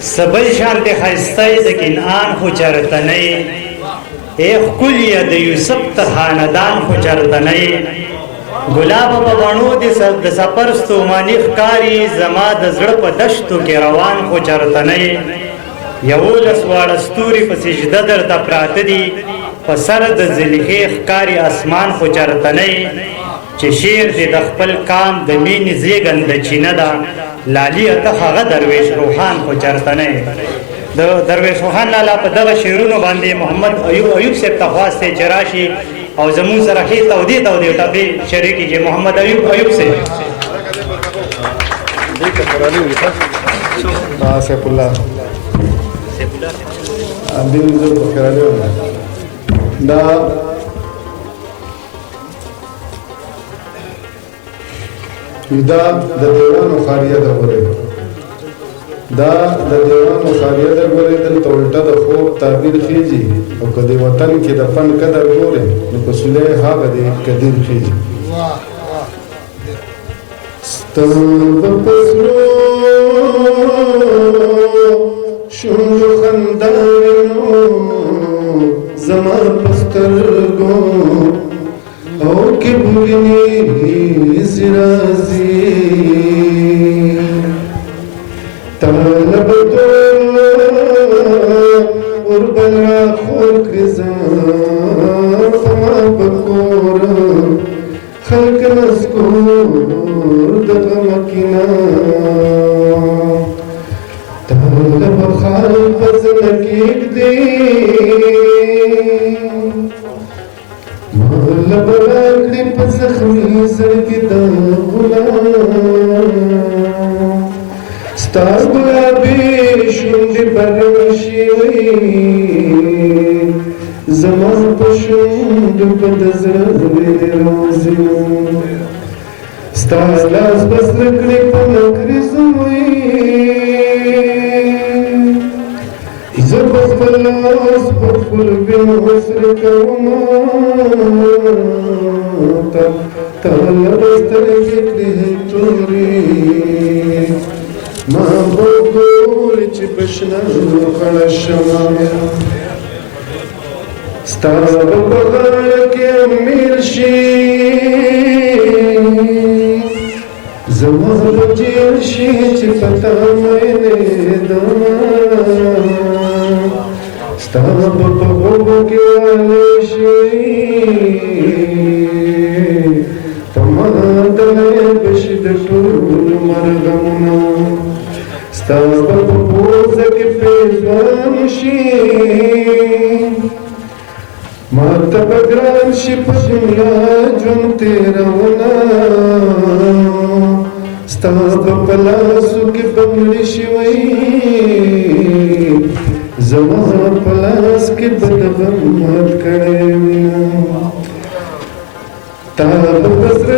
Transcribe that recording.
سبل شان د خایسته د کنعان خو چرتنی ایخ کلیه د یوسف تر خاندان خو چرتنی ګلاب په بڼو د سفر ستومانی ښکاری زما د زړه په دشتو کې روان خو چرتنی یولس واړه ستوري په سجده درته پراته دي په سر د زلیخې ښکاری اسمان خو چرتنی چې شعر دې د خپل کام د مینې زیږنده چینه ده لالیه ته هغه درویش روحان خو چرته نه د درویش روحان لالا په دغه شعرونو باندې محمد ایوب صاحب ته خواسته چې راشي او زمون سره ښې تودې ټپې شریک کیږي محمد ایوب صاحب سیف الله دین زو بخیرالیو دا دا د دیوانو خاریه ده ګورې دا د دیوانو خاریه ده ګورې دلته الټه د خوب تعبیر خیږي او که د وطن کې د فن قدر ګورې نو په سولې هغه د قدر خیږي سترګو په سرو شونډو خندا وینو زما په سترګو او کې بوګني زرازي طلب قربان را خور کرزان فما بکور خلق نسکور دغمکینا طلب خال پزنکیک دی مطلب راکړي په زخمي زړګي د غلام ستا ګلابي شونډې برشي وي زما په شونډو په د زړه روزي ستا لاس بس رکړي په نکریزو وي زه په خپل لاس په خپل وینو سره کومه طلب سترګې کړې تورې ما وګور چې بشنا خړ شمه ستا په غاړه کې امیر شي زما په جیل شي چې پتا مې نه ده ستا په غوږو کې والې شي ستا په پوزه کې پیژان شي ما ته به ګران شي په دنیا ژوند تېرونه ستا په لاسو کې به مړ شي وي زما په لاس کې به د غم مات کړی وینه تا به